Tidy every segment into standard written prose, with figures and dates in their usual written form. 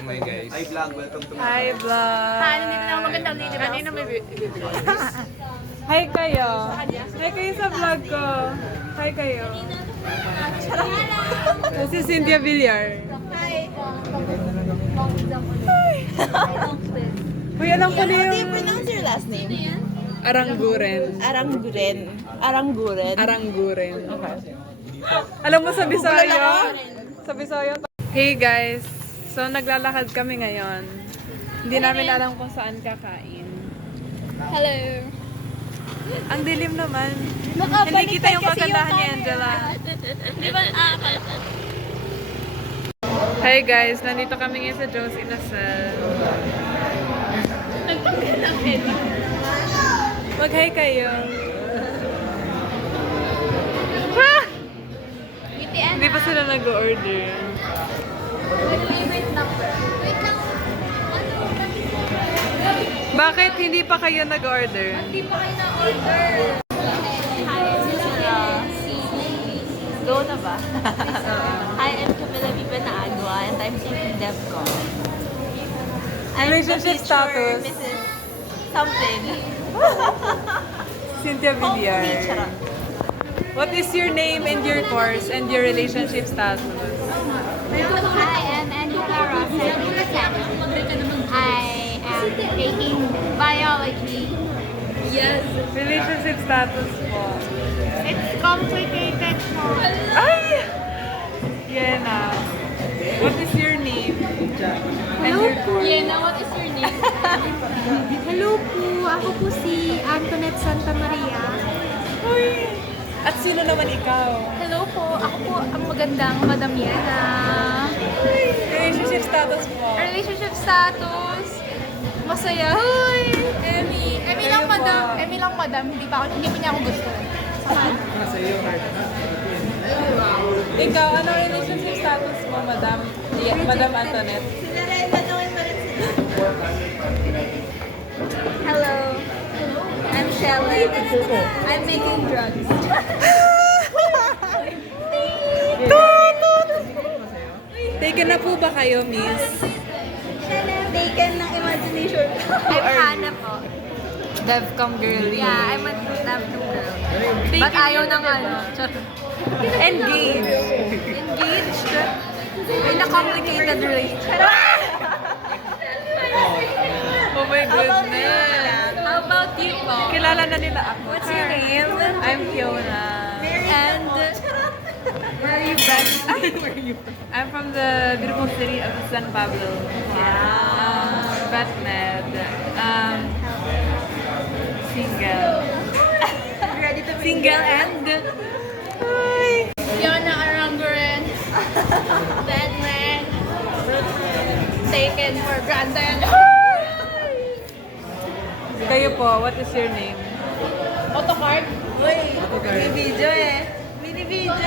to my guys. Hi vlog, welcome to my Hi, vlog. Hi, nandito na ako magandang lady. Kanina may Hi kayo. Hi kayo sa vlog ko. Hi kayo. So, si Cynthia Villar. Hi. Uy, alam ko na How do you yung pronounce your last name? Arangguren. Arangguren. Arangguren. Arangguren. Alam mo sa Bisaya? Sa Bisaya. Hey guys. So, naglalakad kami ngayon. Hindi namin alam kung saan kakain. Hello. Ang dilim naman. Hindi kita yung kagandahan ni Angela. Di ba? Hi guys, nandito kami ngayon sa Josie Lasal. Mag-hi kayo. Ah! Hindi pa sila nag-order. Favorite number. Wait lang. Bakit hindi pa kayo nag-order? Hindi pa kayo na-order. Hi, this is Go na ba? Hi, I'm Camila Vipanagua and I'm taking DevCon. I'm Relationship the teacher, status. Mrs. Something. Cynthia Villar. Charot. What is your name and your course and your relationship status? Hi, I'm Angela Rosa. I am taking biology. Yes. Relationship status po. It's complicated po. Ay! Yena. What is your name? And your course? Yena, what is your name? Hello po, ako po si Antoinette Santa Maria. Uy! At sino naman ikaw? Hello po, ako po ang magandang Madam Yena. Relationship status po. Relationship status. Masaya. Hoy! Emmy. Emmy lang, Kayo po. madam. Emmy lang, madam. Hindi pa niya ako gusto. Saan? Ikaw, ano relationship status mo, Madam? Madam Antoinette? Hello. I'm Shelly. I'm making drugs. Taken na po ba kayo, Miss? Taken ng imagination. I'm Hannah po. Devcom girly. Yeah, I'm a love girl. But ayaw ng ano. Engaged. Engaged? In a complicated relationship. Oh my goodness. How about you po? Kilala na nila ako. What's your name? I'm Fiona. And Where are you from? I'm from the beautiful city of San Pablo. Batmed. Single. ready to Single and... Hi! Fiona Aranguren. Batman. Taken for granted. Kayo po, what is your name? Autocard. Uy, mini-video eh. Mini-video.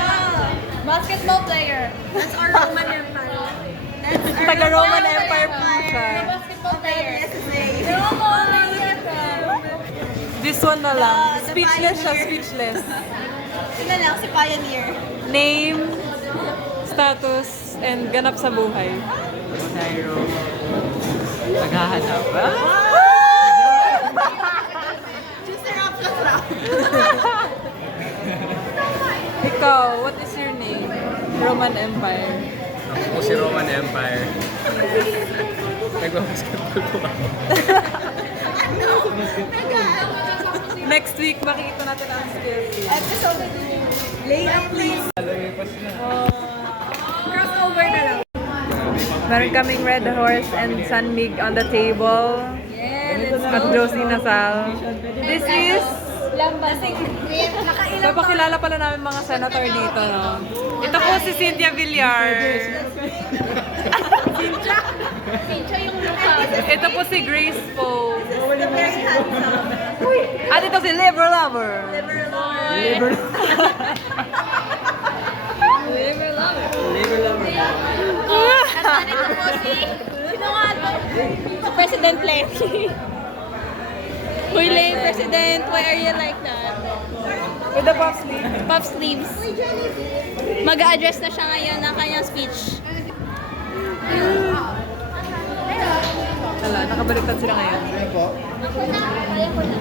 Basketball player. That's our Roman Empire. That's our Taga-Roman Empire po siya. basketball player. Roman Empire. This one na lang. Speechless siya, speechless. Sino lang, si Pioneer. Name, status, and ganap sa buhay. Nairo. Naghahanap. Ikaw, what is your name? Roman Empire. Ako po si Roman Empire. Nagbabasketball po ako. Next week, makikita natin ang skills. Episode 2. Layup, please. Crossover na lang. Meron kaming Red Horse and Sunmig on the table. At Josie Nasal. This is... Napakilala pala namin mga senator dito, no? Ito po si Cynthia Villar. Pincha yung mukha. Ito po si Grace Poe. At ito si Liver Lover. Liver. At ganito po sino nga to? President Lenny. Uy, Lane, President, why are you like that? With the puff sleeve. Puff sleeves. Mag-a-address na siya ngayon ng kanyang speech. nakabaliktad sila ngayon. Kaya ko na.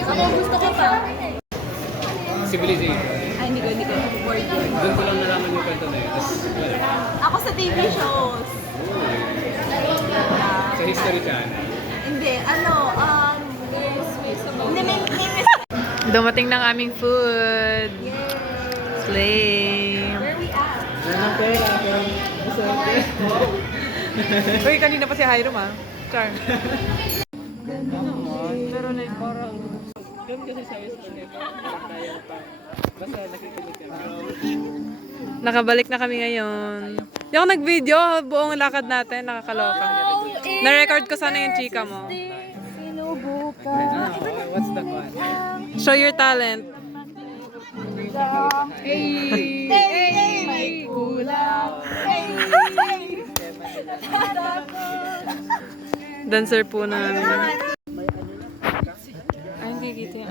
Ako gusto ko pa. Civilization. Ay, hindi ko. Board game. Doon ko lang nalaman yung kwento na yun. Tapos, wala. Ako sa TV shows. Sa History Channel. Hindi, hindi, may Dumating ng aming food. Slay. Where we at? Uy, kanina pa si Hiram ah. Char. Pero na yung parang... Doon kasi sa History basta nakikinig ka. Nakabalik na kami ngayon. Yung nag-video, buong lakad natin, nakakaloka. Na-record ko sana yung chika mo. What's the one? Show your talent. Dancer po namin. Ay, hindi kita yan.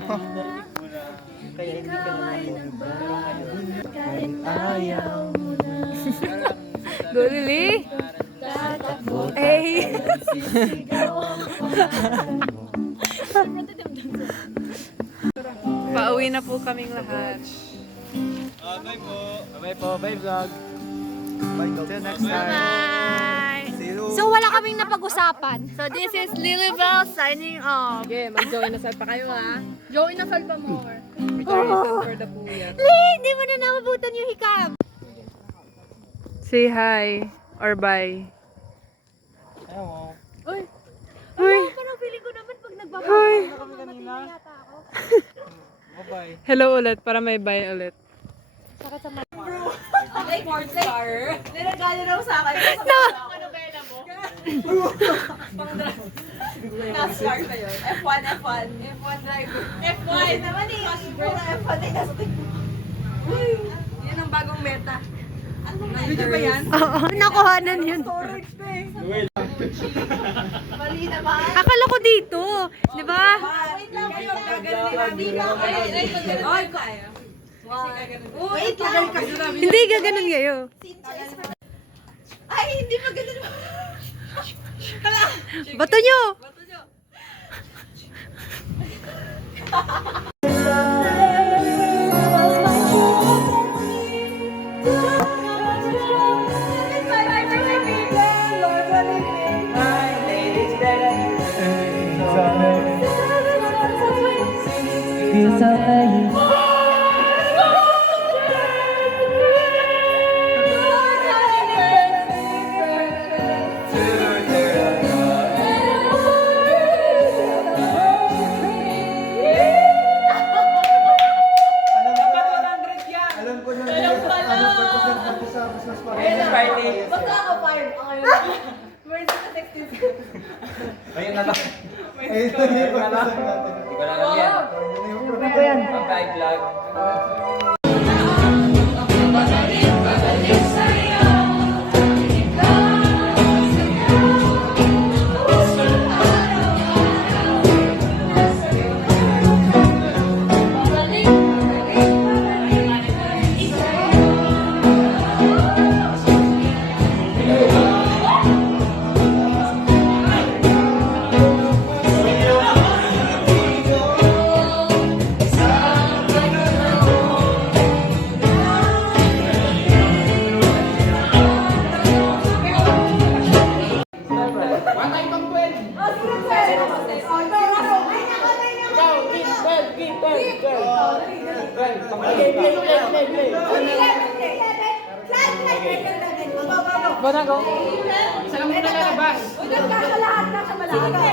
Go, Lily! Hey! Pauwi na po kaming lahat. Bye po. Bye vlog. Bye. Till next time. So, wala kaming napag-usapan. So this is Lilybell signing off. Okay, mag-join na pa kayo ha. Join na salpa more. Return for the puyat. Lee, hindi mo na nakabutan yung hikab. Say hi or bye. Hello. Uy, Uy! parang feeling ko naman pag Hi! nagbabalik yata ako. Bye-bye. Hello ulit para may bye ulit. Like, star. Niregalo raw sa akin. No! Novela mo? NASCAR ba yun? F1. F1 driver. F1 naman eh. Puro F1 eh. Nasa Uy! Yan ang bagong meta. Ano video ba yan? Oo, nakuhanan yun. Storage pa eh. Mali na ba? Akala ko dito, di ba? Wait lang. Gaganon nila. Ay, kaya. Wait lang. Hindi gaganon kayo. Ay, hindi pa ganun. Bato nyo! Ayun na lang. Ayun na lang. Hindi ko na lang yan. Bye-bye vlog. Bonago. Nagkakalahat na sa malaki.